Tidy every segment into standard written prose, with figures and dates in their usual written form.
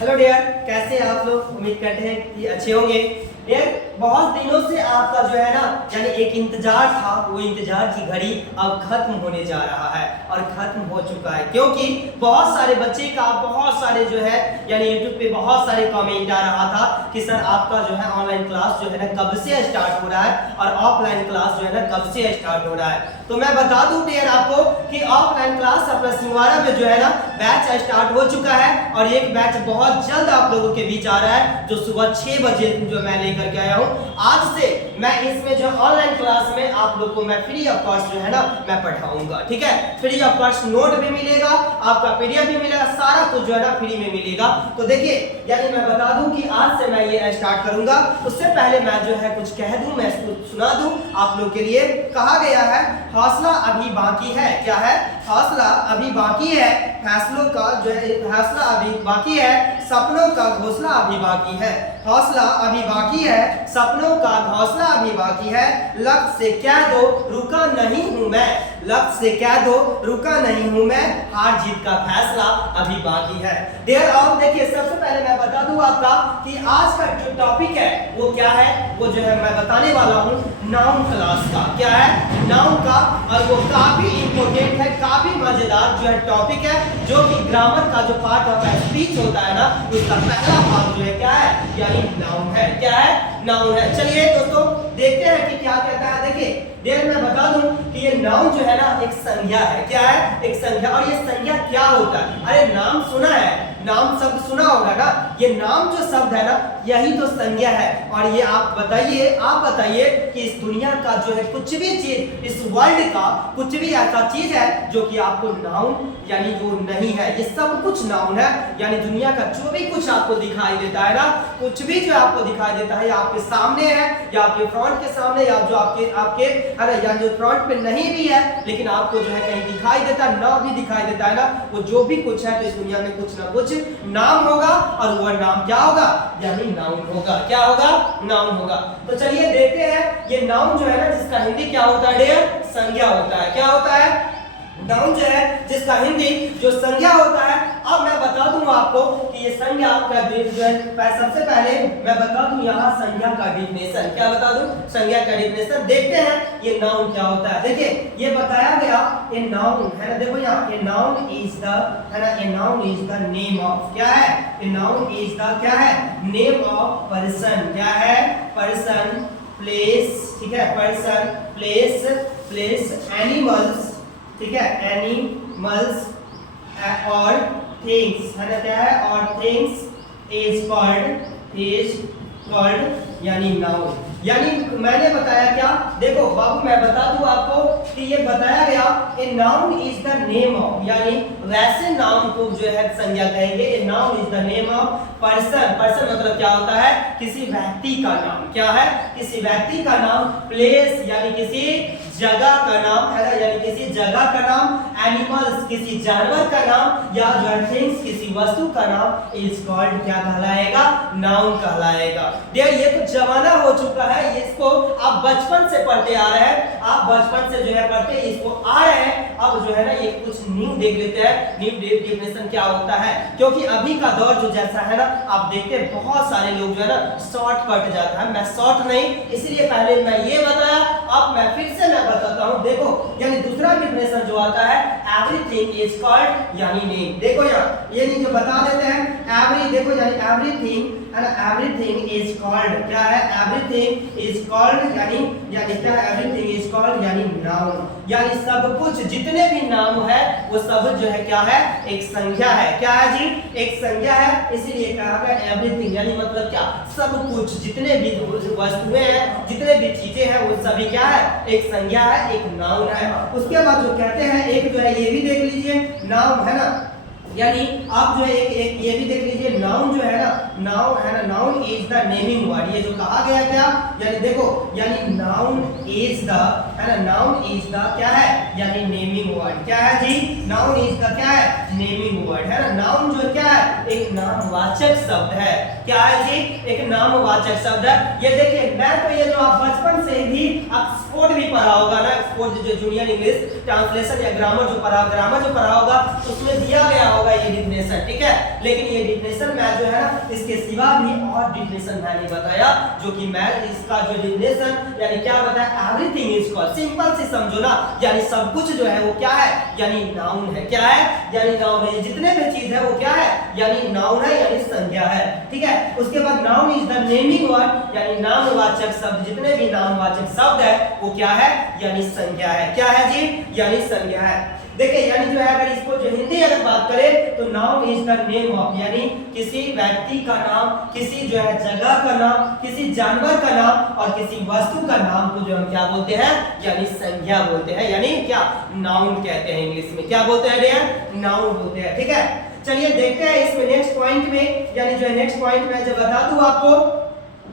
Hello dear, कैसे हैं आप लोग। उम्मीद करते हैं कि अच्छे होंगे। डियर, बहुत दिनों से आपका जो है ना यानी एक इंतजार था, वो इंतजार की घड़ी अब खत्म होने जा रहा है और खत्म हो चुका है, क्योंकि बहुत सारे बच्चे का बहुत सारे जो है यानी यूट्यूब पे बहुत सारे कमेंट आ रहा था कि सर आपका जो है ऑनलाइन क्लास जो है ना कब से स्टार्ट हो रहा है और ऑफलाइन क्लास जो है ना कब से स्टार्ट हो रहा है। तो मैं बता दूं डियर आपको कि ऑफलाइन क्लास अपना सिंगवाड़ा में जो है ना बैच स्टार्ट हो चुका है और एक बैच बहुत जल्द आप लोगों के बीच आ रहा है जो सुबह 6 बजे जो मैं लेकर के आया हूँ। आज से मैं इसमें जो ऑनलाइन क्लास में आप लोग को मैं फ्री ऑफ कॉस्ट जो है ना मैं पढ़ाऊंगा, ठीक है। फ्री ऑफ कॉस्ट नोट भी मिलेगा, आपका पीडीएफ भी मिलेगा, सारा कुछ जो है ना फ्री में मिलेगा। तो देखिए यानी मैं बता दूं कि आज से मैं ये स्टार्ट करूंगा, उससे पहले मैं जो है कुछ कह दूं, मैं कुछ सुना दूं आप लोग के लिए। कहा गया है हौसला अभी बाकी है। क्या है? हौसला अभी बाकी है, फैसलों का जो है फैसला अभी बाकी है, सपनों का घोंसला अभी बाकी है। हौसला अभी बाकी है, सपनों का घोंसला अभी बाकी है। लक्ष्य से कह दो रुका नहीं हूं मैं, लक्ष्य से कह दो रुका नहीं हूं मैं, हार जीत का फैसला अभी बाकी है। डियर और देखिए सबसे पहले मैं बता दूं आपका कि आज का जो टॉपिक है वो क्या है, वो जो है मैं बताने वाला हूं नाउन क्लास का। क्या है? नाउन का, और वो काफी इंपॉर्टेंट है, काफी मजेदार जो है टॉपिक है, जो कि ग्रामर का जो पार्ट होता है, स्पीच होता है ना, उसका पहला भाग जो है क्या है यानी नाउन है। क्या है? नाउन है। चलिए दोस्तों देखते हैं कि क्या कहता है। देखिए देर मैं बता दूं कि ये नाउन जो है ना एक संज्ञा है। क्या है? एक संज्ञा। और ये संज्ञा क्या होता है? अरे नाम सुना है, नाम शब्द सुना होगा ना, ये नाम जो शब्द है ना यही तो संज्ञा है। और ये आप बताइए कि इस दुनिया का जो है कुछ भी चीज, इस वर्ल्ड का कुछ भी ऐसा चीज है जो कि आपको नाउन यानी जो नहीं है, ये सब कुछ नाउन है। यानी दुनिया का जो भी कुछ आपको दिखाई देता है ना, कुछ भी जो आपको दिखाई देता है या आपके सामने है या आपके फ्रंट के सामने या जो आपके है ना, या जो फ्रंट पे नहीं भी है लेकिन आपको जो है कहीं दिखाई देता है, ना भी दिखाई देता है ना, वो जो भी कुछ है तो इस दुनिया में कुछ ना कुछ नाम होगा और वह नाम क्या होगा यानी नाउन होगा। क्या होगा? नाउन होगा। तो चलिए देखते हैं ये नाउन जो है ना जिसका हिंदी क्या होता है डियर? संज्ञा होता है। क्या होता है? नाउन जो है जिसका हिंदी जो संज्ञा होता है। अब मैं बता दूं आपको कि ये संज्ञा का जो है सबसे पहले मैं बता दूं यहाँ संज्ञा का डिफिनेशन। क्या बता दूं? संज्ञा का डिफिनेशन। देखते हैं ये नाउन क्या होता है। देखिए ये बताया गया ये नाउन है ना, देखो यहाँ ये नाउन इज द है ना, ये noun is the name of. क्या है? ये नाउन इज द क्या है? Name of person. क्या है? पर्सन, प्लेस, ठीक है, पर्सन, प्लेस, एनिमल्स, ठीक है, एनिमल्स और थिंग्स है ना। क्या है? और थिंग्स इज कॉल्ड यानी नाउन। यानी मैंने बताया क्या, देखो बाबू मैं बता दूं आपको कि ये बताया गया a noun is the name of, यानी वैसे नाउन को जो है संज्ञा कहेंगे। A noun is the name of person. Person मतलब क्या होता है? किसी व्यक्ति का नाम। क्या है? किसी व्यक्ति का नाम। प्लेस यानी किसी जगह का नाम है ना, यानी किसी जगह का नाम। एनिमल्स किसी जानवर का नाम, या जो है थिंग्स किसी वस्तु का नाम इज कॉल्ड क्या कहलाएगा? नाउन कहलाएगा। डियर ये तो जमाना हो चुका है, इसको आप बचपन से पढ़ते आ रहे हैं, आप बचपन से जो है पढ़ते इसको आ रहे हैं। अब जो है ना ये कुछ न्यू देख लेते हैं, न्यू डेफिनेशन क्या होता है, क्योंकि अभी का दौर जो जैसा है ना आप देखते हैं बहुत सारे लोग जो है ना शॉर्ट कट जाता है। मैं शॉर्ट नहीं, इसलिए पहले मैं ये बताया, अब मैं फिर से मैं बताता हूं। देखो यानी दूसरा डेफिनेशन जो आता है एवरीथिंग इज कॉल्ड यानी नेम। देखो यार ये नहीं जो बता देते हैं एवरी, देखो यानी एवरीथिंग है ना, एवरीथिंग इज कॉल्ड। क्या है? एवरीथिंग इज कॉल्ड यानी क्या है? एवरीथिंग इज कॉल्ड यानी नाउन। यानी सब कुछ जितने भी नाम है वो सब जो है क्या है? एक संज्ञा है। क्या है जी? एक संज्ञा है। इसीलिए कहा गया एवरीथिंग यानी मतलब क्या? सब कुछ, जितने भी वस्तुएं हैं, जितने भी चीजें हैं वो सभी क्या है? एक संज्ञा है, एक नाउन है। उसके बाद जो कहते हैं एक जो है ये भी देख लीजिए नाउन है ना, यानी आप जो है एक ये भी देख लीजिए नाउन जो है ना, नाउन है ना, noun is the naming word. ये जो कहा गया क्या यानी देखो यानी नाउन इज द है ना, नाउन इज द क्या है यानी नेमिंग वर्ड। क्या है जी? नाउन इज द क्या है? नेमिंग वर्ड है ना। नाउन जो क्या है? एक नामवाचक शब्द है। क्या है जी? एक नामवाचक शब्द है। ये देखिए मैं तो ये जो आप बचपन से भी ऑक्सफोर्ड भी पढ़ा होगा ना, ऑक्सफोर्ड जो जूनियर इंग्लिश ट्रांसलेशन या ग्रामर जो पढ़ा होगा उसमें दिया गया होगा ये डिफिनेशन डिफिनेशन, ठीक है। लेकिन ये डिफिनेशन मैं जो है ना इसके सिवा भी और डिफिनेशन मैंने बताया, जो कि मैं इसका जो डिफिनेशन यानी क्या बताया, एवरीथिंग इज कॉल्ड, सिंपल से समझो ना, यानी सब कुछ जो है वो क्या है, यानी नाउन है। क्या है, यानी नाउन है। जितने भी चीज है वो क्या है, यानी नाउन है, यानी संज्ञा है, ठीक है। उसके बाद noun is the naming word, यानी नामवाचक शब्द, जितने भी नामवाचक शब्द है वो क्या है, यानी संज्ञा है। क्या है जी, यानी संज्ञा है। देखिए यानी जो है अगर इसको जो हिंदी अगर बात करें तो noun is the name of, यानी किसी व्यक्ति का नाम, किसी जो है जगह का नाम, किसी जानवर का नाम और किसी वस्तु का नाम को जो हम क्या बोलते हैं, यानी संज्ञा बोलते हैं, यानी क्या, नाउन कहते हैं। इंग्लिश में क्या बोलते हैं डियर, नाउन बोलते हैं, ठीक है। चलिए देखते हैं इसमें नेक्स्ट पॉइंट में, यानी जो है नेक्स्ट पॉइंट में जब बता दूं आपको,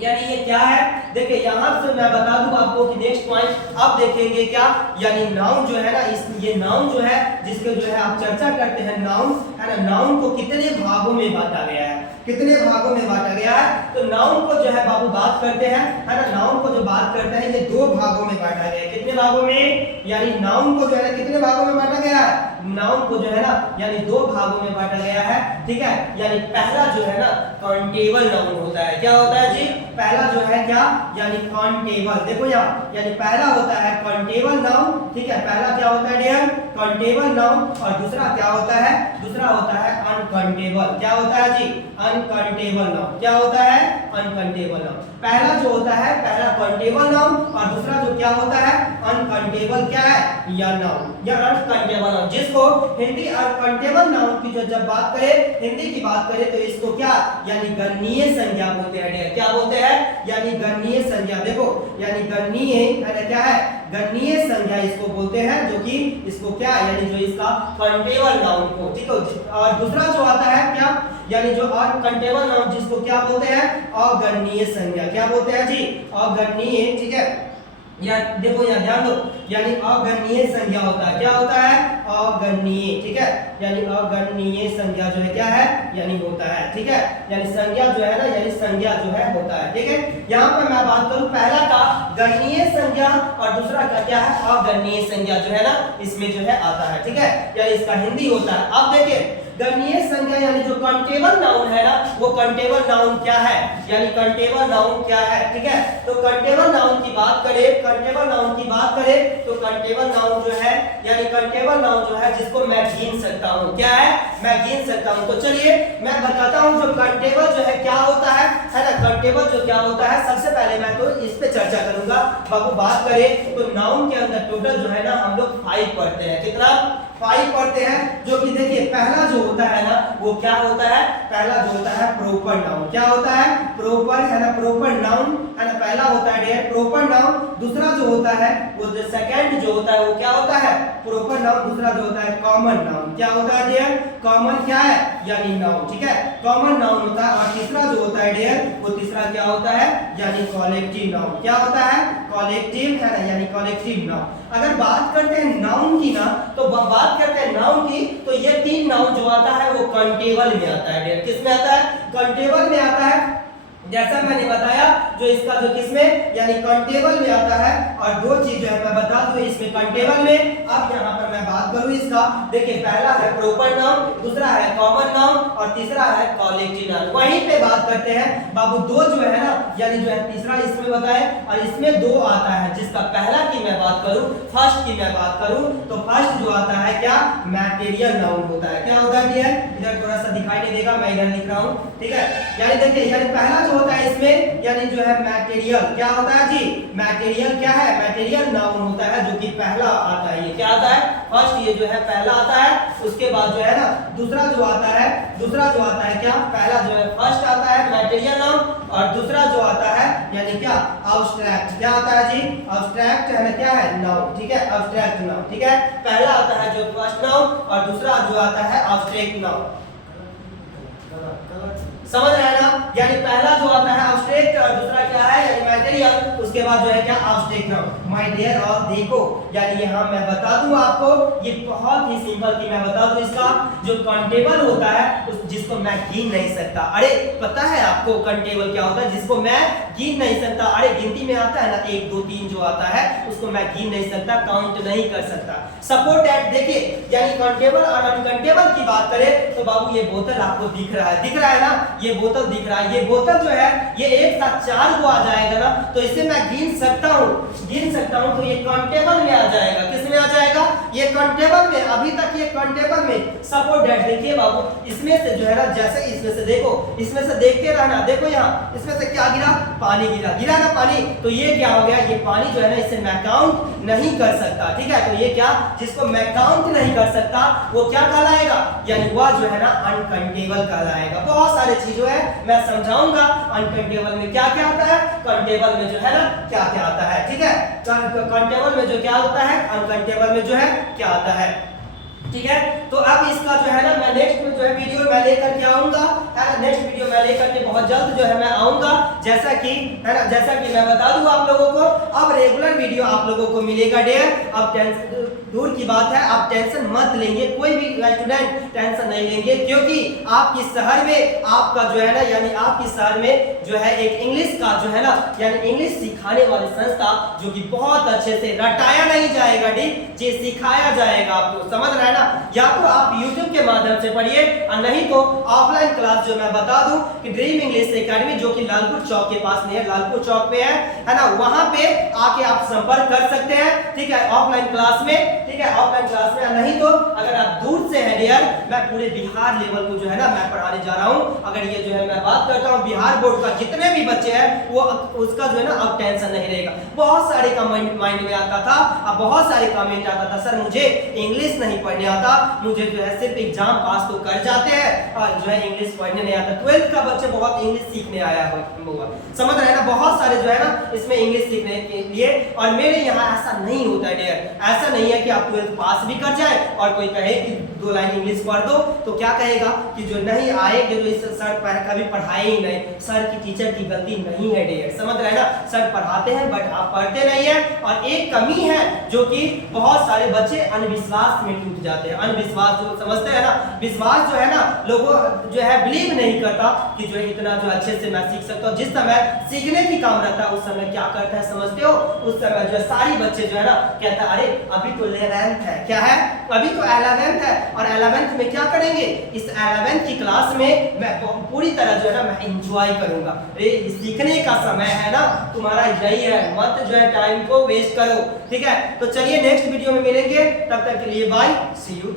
यानी ये क्या है, देखिए यहां से मैं बता दूं आपको कि नेक्स्ट पॉइंट अब देखेंगे क्या, यानी नाउन जो है ना, इस ये नाउन जो है जिसके जो है आप चर्चा करते हैं, नाउन है ना, नाउन को कितने भागों में बांटा गया है, कितने भागों में बांटा गया है। तो नाउन को जो है बाबू बात करते हैं, है ना, नाउन को जो बात करते हैं ये दो भागों में बांटा गया है। कितने भागों में, यानी नाउन को जो है ना कितने भागों में बांटा गया है, नाउन को जो है ना यानी दो भागों में बांटा गया है, ठीक है। यानी पहला जो है ना काउंटेबल नाउन होता है। क्या होता है जी, पहला जो है क्या, यानी काउंटेबल, देखो यहाँ, यानी पहला होता है काउंटेबल नाउन, ठीक है। पहला क्या होता है डियर, काउंटेबल नाउन, और दूसरा क्या होता है, दूसरा होता है अनकाउंटेबल। क्या होता है जी, अनकाउंटेबल नाउन। क्या होता है, अनकाउंटेबल नाउन। पहला जो होता है, पहला काउंटेबल नाउन, और दूसरा जो क्या होता है, अनकाउंटेबल क्या है, या नाउन, या अनकाउंटेबल नाउन। जिसको हिंदी अनकाउंटेबल नाउन की जो जब बात करें, हिंदी की बात करें तो इसको क्या, यानी गणनीय संज्ञा बोलते हैं डियर। क्या बोलते हैं, यानी गणनीय संज्ञा। देखो यानी गणनीय है ना, क्या है, गणनीय संज्ञा इसको बोलते हैं, जो कि इसको क्या, यानी जो इसका काउंटेबल नाउन को, ठीक है। और दूसरा जो आता है क्या, यानी जो अनकाउंटेबल नाउन जिसको क्या बोलते हैं, अगणनीय संज्ञा। क्या बोलते हैं जी, अगणनीय, ठीक है। या देखो यहाँ ध्यान दो, यानी अगणनीय संज्ञा होता है। क्या होता है, अगणनीय, ठीक है। यानी अगणनीय संज्ञा जो है क्या है, यानी होता है, ठीक है। यानी संज्ञा जो है ना, यानी संज्ञा जो है होता है, ठीक है। यहाँ पर मैं बात करूं पहला का गणनीय संज्ञा और दूसरा का क्या है, अगणनीय संज्ञा जो है ना इसमें जो है आता है, ठीक है। यानी इसका हिंदी होता है। अब देखिए गणनीय संज्ञा यानी जो काउंटेबल नाउन है ना, वो काउंटेबल नाउन क्या है, यानी काउंटेबल नाउन क्या है, ठीक है। तो काउंटेबल नाउन की बात करें, काउंटेबल नाउन की बात करें तो काउंटेबल नाउन जो है, यानी काउंटेबल नाउन जो है जिसको मैं गिन सकता हूँ। क्या है, मैं गिन सकता हूँ। तो चलिए मैं बताता हूँ जो काउंटेबल जो है क्या होता है ना, काउंटेबल जो क्या होता है। सबसे पहले मैं तो इस पे चर्चा करूंगा। बाबू बात करें तो नाउन के अंदर टोटल जो है ना हम लोग 5 पढ़ते हैं। कितना, 5 पढ़ते हैं। जो कि देखिए पहला जो होता है ना वो क्या होता है, पहला जो होता है प्रॉपर नाउन। क्या होता है, प्रॉपर, है ना, प्रॉपर नाउन, है ना, पहला होता है डियर प्रॉपर नाउन। दूसरा जो होता है वो जो सेकंड जो होता है वो क्या होता है, प्रॉपर नाउन। दूसरा जो होता है कॉमन नाउन। क्या होता है डियर, कॉमन क्या है, यानी नाउन, ठीक है, कॉमन नाउन होता है। और तीसरा जो होता है डियर, वो तीसरा क्या होता है, यानी कलेक्टिव नाउन। क्या होता है, कलेक्टिव, है ना, यानी कलेक्टिव नाउन। अगर बात करते हैं नाउन की ना, तो बात करते हैं नाउन की, तो ये 3 नाउन जो आता है वो काउंटेबल में आता है डियर। किस में आता है, काउंटेबल में आता है। जैसा मैंने बताया जो इसका जो किसमें, यानी काउंटेबल में आता है। और दो चीज जो है मैं बता दूं इसमें काउंटेबल में। अब यहाँ पर मैं बात करूं इसका, देखिए पहला है प्रॉपर नाउन, दूसरा है कॉमन नाउन और तीसरा है कलेक्टिव नाउन। वहीं पे बात करते हैं बाबू दो जो है ना, यानी जो है तीसरा इसमें बताए और इसमें 2 आता है। जिसका पहला की मैं बात करूं, फर्स्ट की मैं बात करूं, तो फर्स्ट जो आता है क्या, मैटेरियल नाउन होता है। क्या होता है, इधर थोड़ा सा दिखाई नहीं देगा, मैं इधर लिख रहा हूं, ठीक है। यानी देखिए, यानी पहला जो होता है इसमें, यानी जो है मैटेरियल। क्या होता है जी, मैटेरियल क्या है, मैटेरियल नाउन होता है, जो कि पहला आता है। ये क्या आता है, फर्स्ट, ये जो है पहला आता है। उसके बाद जो है ना दूसरा जो आता है, दूसरा जो आता है क्या, पहला जो है फर्स्ट आता है मैटेरियल नाउन, और दूसरा जो आता है यानी क्या, अब्स्ट्रैक्ट। क्या आता है जी, अब्स्ट्रैक्ट, है ना, क्या है, नाउन, ठीक है, अब्स्ट्रैक्ट नाउन, ठीक है। पहला आता है जो फर्स्ट नाउन और दूसरा जो आता है अब्स्ट्रैक्ट नाउन। समझ रहे हैं ना, यानी पहला जो आता है अब्स्ट्रैक्ट और दूसरा क्या है, यानी मैटेरियल, उसके बाद जो है क्या, abstract noun. My dear all देखो, यानी यहाँ मैं बता दूं आपको, ये बहुत ही सिंपल कि मैं बता दूं इसका जो काउंटेबल होता है उस जिसको मैं गिन नहीं सकता। अरे पता है आपको काउंटेबल क्या होता है? जिसको मैं गिन नहीं सकता। अरे गिनती में आता है ना 1 2 3 जो आता है उसको मैं गिन नहीं सकता, काउंट नहीं कर सकता। सपोर्ट दैट देखिए, यानी काउंटेबल और अनकाउंटेबल की बात करें तो बाबू ये बोतल आपको दिख रहा है ना, ये बोतल दिख रहा है। ये बोतल जो है ये एक साथ 4 को आ जाएगा ना, तो इसे मैं गिन सकता हूं, तो ये काउंटेबल में आ जाएगा। किस में आ जाएगा? ये काउंटेबल में। अभी तक ये काउंटेबल में। सपोर्ट दैट देखिए बाबू, इसमें से जो है ना, जैसे इसमें से देखो, इसमें से देखते रहना, देखो यहाँ इसमें से क्या गिरा? पानी गिरा ना पानी, तो ये क्या हो गया? ये पानी जो है ना इसे मैं काउंट नहीं कर सकता, ठीक है? तो ये क्या, जिसको मैं काउंट नहीं कर सकता वो क्या कहलाएगा? यानी वह जो है ना अनकाउंटेबल कहलाएगा। बहुत सारे चीजों है मैं समझाऊंगा, अनकाउंटेबल में क्या क्या आता है, काउंटेबल में जो है ना क्या क्या आता है, ठीक है? काउंटेबल में जो क्या होता है, अनकाउंटेबल में जो है क्या आता है, ठीक है? तो अब इसका जो है ना मैं नेक्स्ट में जो है वीडियो मैं लेकर के आऊंगा, है ना? नेक्स्ट वीडियो मैं लेकर के बहुत जल्द जो है मैं आऊंगा, जैसा कि है ना, जैसा कि मैं बता दूं आप लोगों को, अब रेगुलर वीडियो आप लोगों को मिलेगा डियर। अब टेंशन दूर की बात है, आप टेंशन मत लेंगे, कोई भी स्टूडेंट टेंशन नहीं लेंगे, क्योंकि आपकी शहर में आपका जो है ना, यानी आपकी शहर में जो है एक इंग्लिश का जो है ना, यानी इंग्लिश सिखाने वाली संस्था जो कि बहुत अच्छे से रटाया नहीं जाएगा जी, सिखाया जाएगा आपको, समझ रहे हैं ना? या तो आप YouTube के माध्यम से पढ़िए और नहीं तो ऑफलाइन क्लास जो मैं बता दूं कि ड्रीम इंग्लिश एकेडमी जो कि लालपुर चौक के पास नियर लालपुर चौक पे है ना, वहां पे आके आप संपर्क कर सकते हैं, ठीक है? ऑफलाइन क्लास में, ठीक है? ऑफलाइन क्लास में। नहीं तो अगर आप दूर से है डियर, मैं पूरे बिहार लेवल को जो है ना मैं पढ़ाने जा रहा हूं। अगर ये जो है मैं बात करता हूं बिहार बोर्ड का, जितने भी बच्चे हैं वो उसका जो है ना अब टेंशन नहीं रहेगा। बहुत सारे का माइंड में आता था, अब बहुत सारे कमेंट आता था, सर मुझे इंग्लिश नहीं पढ़ने आता, मुझे जो है सिर्फ एग्जाम पास तो कर जाते हैं और जो है इंग्लिश पढ़ने नहीं आता। 12th का बच्चे बहुत इंग्लिश सीखने आया होगा, समझ रहे हैं ना? बहुत सारे जो है ना इसमें इंग्लिश सीखने के लिए, और मेरे यहाँ ऐसा नहीं होता है डियर, ऐसा नहीं है कि आप 12th पास भी कर जाए और कोई कहे कि 2 लाइन इंग्लिश पढ़ दो तो क्या कहेगा कि जो नहीं आएंगे तो इस सर कभी पढ़ाए ही नहीं। सर की, टीचर की गलती नहीं है डियर, समझ रहे हैं ना? सर पढ़ाते हैं बट आप पढ़ते नहीं है। और एक कमी है जो कि बहुत सारे बच्चे अनविश्वास में टूट जाते हैं। अनविश्वास जो समझते हैं ना, विश्वास जो है ना लोगों जो है बिलीव नहीं करता कि जो इतना जो अच्छे से मैं सीख सकता हूँ। जिस समय सीखने की काम रहता है उस समय क्या करता है समझते हो? उस समय जो सारी बच्चे जो है ना कहता है अरे अभी तो 11th है, क्या है? अभी तो 11th है, और 11th में क्या करेंगे? इस 11th की क्लास में मैं पूरी तरह जो है ना मैं एंजॉय करूंगा। सीखने का समय है ना तुम्हारा, यही है, मत जो है टाइम को वेस्ट करो, ठीक है? तो चलिए नेक्स्ट वीडियो में मिलेंगे, तब तक के लिए बाय, सी यू।